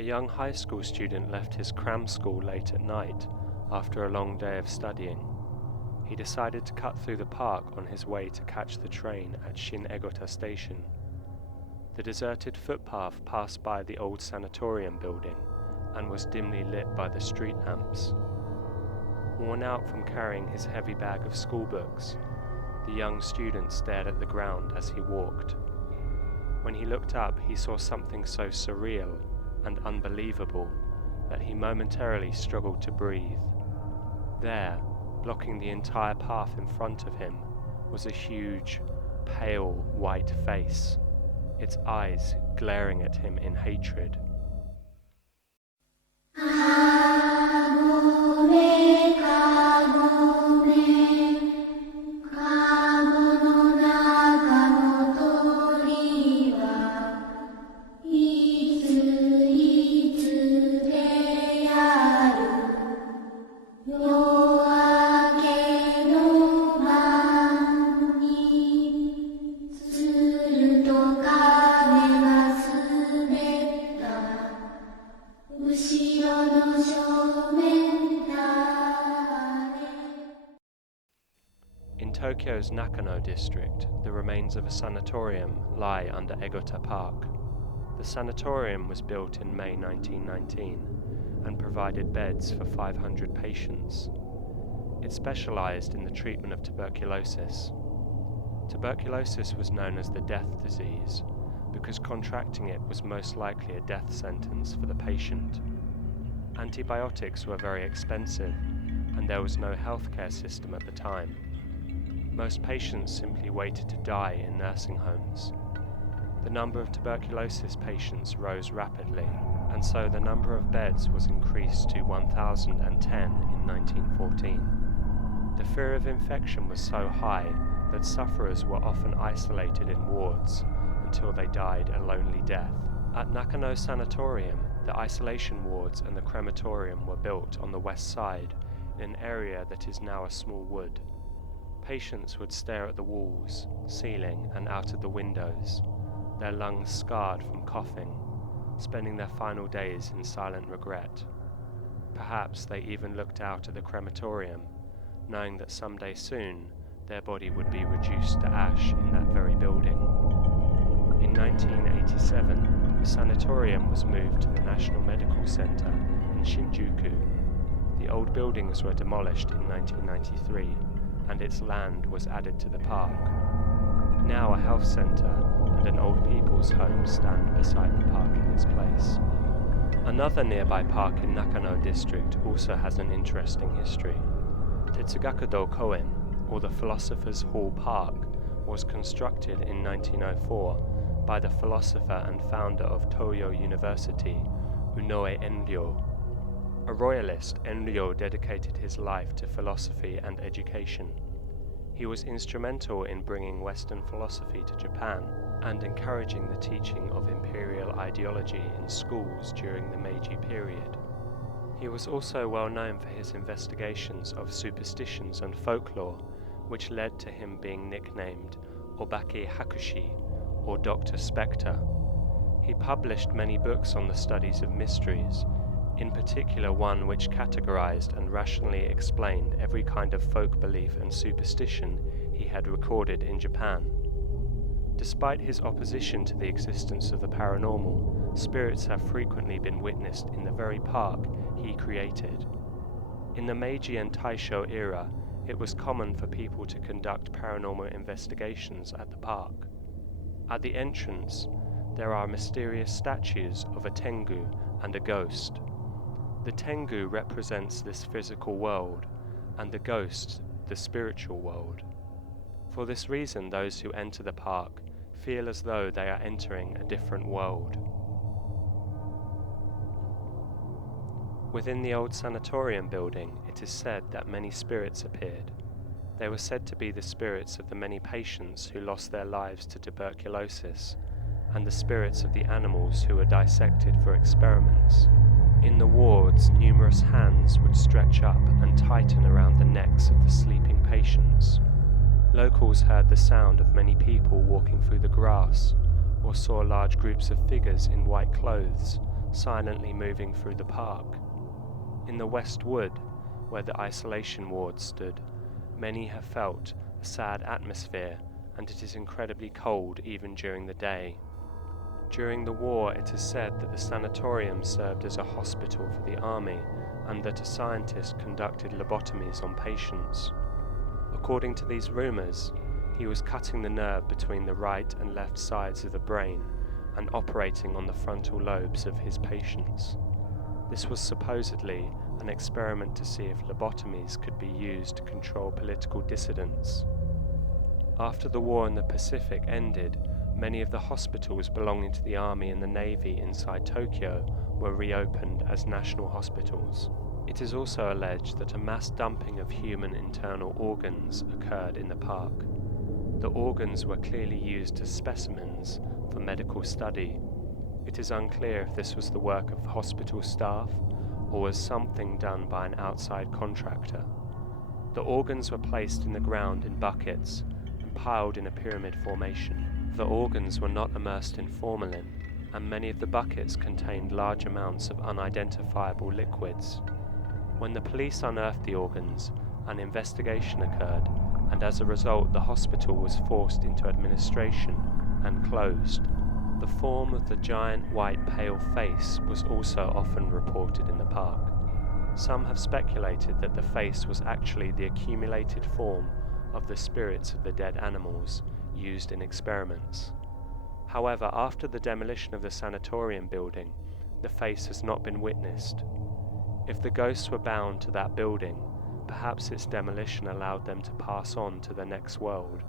A young high school student left his cram school late at night after a long day of studying. He decided to cut through the park on his way to catch the train at Shin Egota station. The deserted footpath passed by the old sanatorium building and was dimly lit by the street lamps. Worn out from carrying his heavy bag of school books, the young student stared at the ground as he walked. When he looked up, he saw something so surreal and unbelievable that he momentarily struggled to breathe. There, blocking the entire path in front of him, was a huge, pale white face, its eyes glaring at him in hatred. In Tokyo's Nakano district, the remains of a sanatorium lie under Egota Park. The sanatorium was built in May 1919 and provided beds for 500 patients. It specialized in the treatment of tuberculosis. Tuberculosis was known as the death disease because contracting it was most likely a death sentence for the patient. Antibiotics were very expensive, and there was no healthcare system at the time. Most patients simply waited to die in nursing homes. The number of tuberculosis patients rose rapidly, and so the number of beds was increased to 1,010 in 1914. The fear of infection was so high that sufferers were often isolated in wards until they died a lonely death. At Nakano Sanatorium, the isolation wards and the crematorium were built on the west side in an area that is now a small wood. Patients would stare at the walls, ceiling, and out of the windows, their lungs scarred from coughing, spending their final days in silent regret. Perhaps they even looked out at the crematorium, knowing that someday soon their body would be reduced to ash in that very building. In 1987, the sanatorium was moved to the National Medical Center in Shinjuku. The old buildings were demolished in 1993, and its land was added to the park. Now a health center and an old people's home stand beside the park in its place. Another nearby park in Nakano district also has an interesting history. Tetsugakudo Koen, or the Philosopher's Hall Park, was constructed in 1904 by the philosopher and founder of Toyo University, Unoe Enryo. A royalist, Enryo dedicated his life to philosophy and education. He was instrumental in bringing Western philosophy to Japan and encouraging the teaching of imperial ideology in schools during the Meiji period. He was also well known for his investigations of superstitions and folklore, which led to him being nicknamed Obake Hakushi, or Dr. Spectre. He published many books on the studies of mysteries, in particular one which categorized and rationally explained every kind of folk belief and superstition he had recorded in Japan. Despite his opposition to the existence of the paranormal, spirits have frequently been witnessed in the very park he created. In the Meiji and Taisho era, it was common for people to conduct paranormal investigations at the park. At the entrance, there are mysterious statues of a tengu and a ghost. The tengu represents this physical world, and the ghost the spiritual world. For this reason, those who enter the park feel as though they are entering a different world. Within the old sanatorium building, it is said that many spirits appeared. They were said to be the spirits of the many patients who lost their lives to tuberculosis, and the spirits of the animals who were dissected for experiments. In the wards, numerous hands would stretch up and tighten around the necks of the sleeping patients. Locals heard the sound of many people walking through the grass, or saw large groups of figures in white clothes silently moving through the park. In the West Wood, where the isolation ward stood, many have felt a sad atmosphere, and it is incredibly cold even during the day. During the war, it is said that the sanatorium served as a hospital for the army and that a scientist conducted lobotomies on patients. According to these rumors, he was cutting the nerve between the right and left sides of the brain and operating on the frontal lobes of his patients. This was supposedly an experiment to see if lobotomies could be used to control political dissidents. After the war in the Pacific ended, many of the hospitals belonging to the Army and the Navy inside Tokyo were reopened as national hospitals. It is also alleged that a mass dumping of human internal organs occurred in the park. The organs were clearly used as specimens for medical study. It is unclear if this was the work of hospital staff or was something done by an outside contractor. The organs were placed in the ground in buckets and piled in a pyramid formation. The organs were not immersed in formalin, and many of the buckets contained large amounts of unidentifiable liquids. When the police unearthed the organs, an investigation occurred, and as a result the hospital was forced into administration and closed. The form of the giant white pale face was also often reported in the park. Some have speculated that the face was actually the accumulated form of the spirits of the dead animals used in experiments. However, after the demolition of the sanatorium building, the face has not been witnessed. If the ghosts were bound to that building, perhaps its demolition allowed them to pass on to the next world.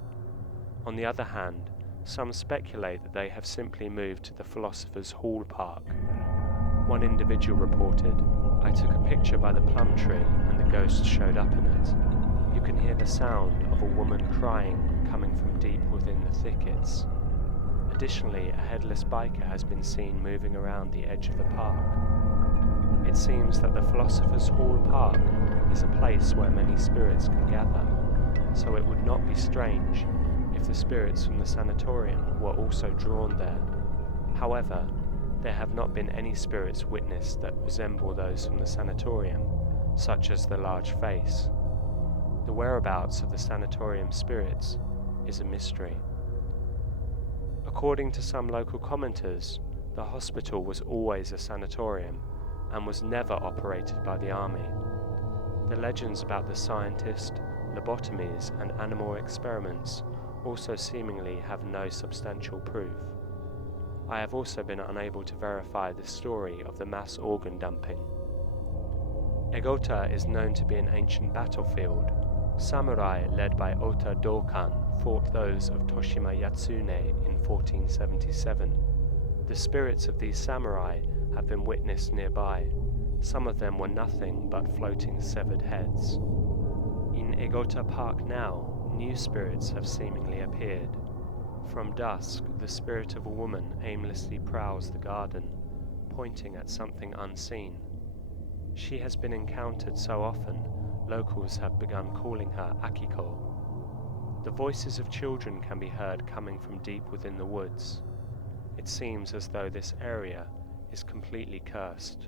On the other hand, some speculate that they have simply moved to the Philosopher's Hall Park. One individual reported, "I took a picture by the plum tree and the ghost showed up in it. You can hear the sound of a woman crying coming from deep within the thickets." Additionally, a headless biker has been seen moving around the edge of the park. It seems that the Philosopher's Hall Park is a place where many spirits can gather, so it would not be strange if the spirits from the sanatorium were also drawn there. However, there have not been any spirits witnessed that resemble those from the sanatorium, such as the large face. The whereabouts of the sanatorium spirits is a mystery. According to some local commenters, the hospital was always a sanatorium and was never operated by the army. The legends about the scientist, lobotomies, and animal experiments also seemingly have no substantial proof. I have also been unable to verify the story of the mass organ dumping. Egota is known to be an ancient battlefield. Samurai led by Ota Dokan fought those of Toshima Yatsune in 1477. The spirits of these samurai have been witnessed nearby. Some of them were nothing but floating severed heads. In Egota Park now, new spirits have seemingly appeared. From dusk, the spirit of a woman aimlessly prowls the garden, pointing at something unseen. She has been encountered so often, locals have begun calling her Akiko. The voices of children can be heard coming from deep within the woods. It seems as though this area is completely cursed.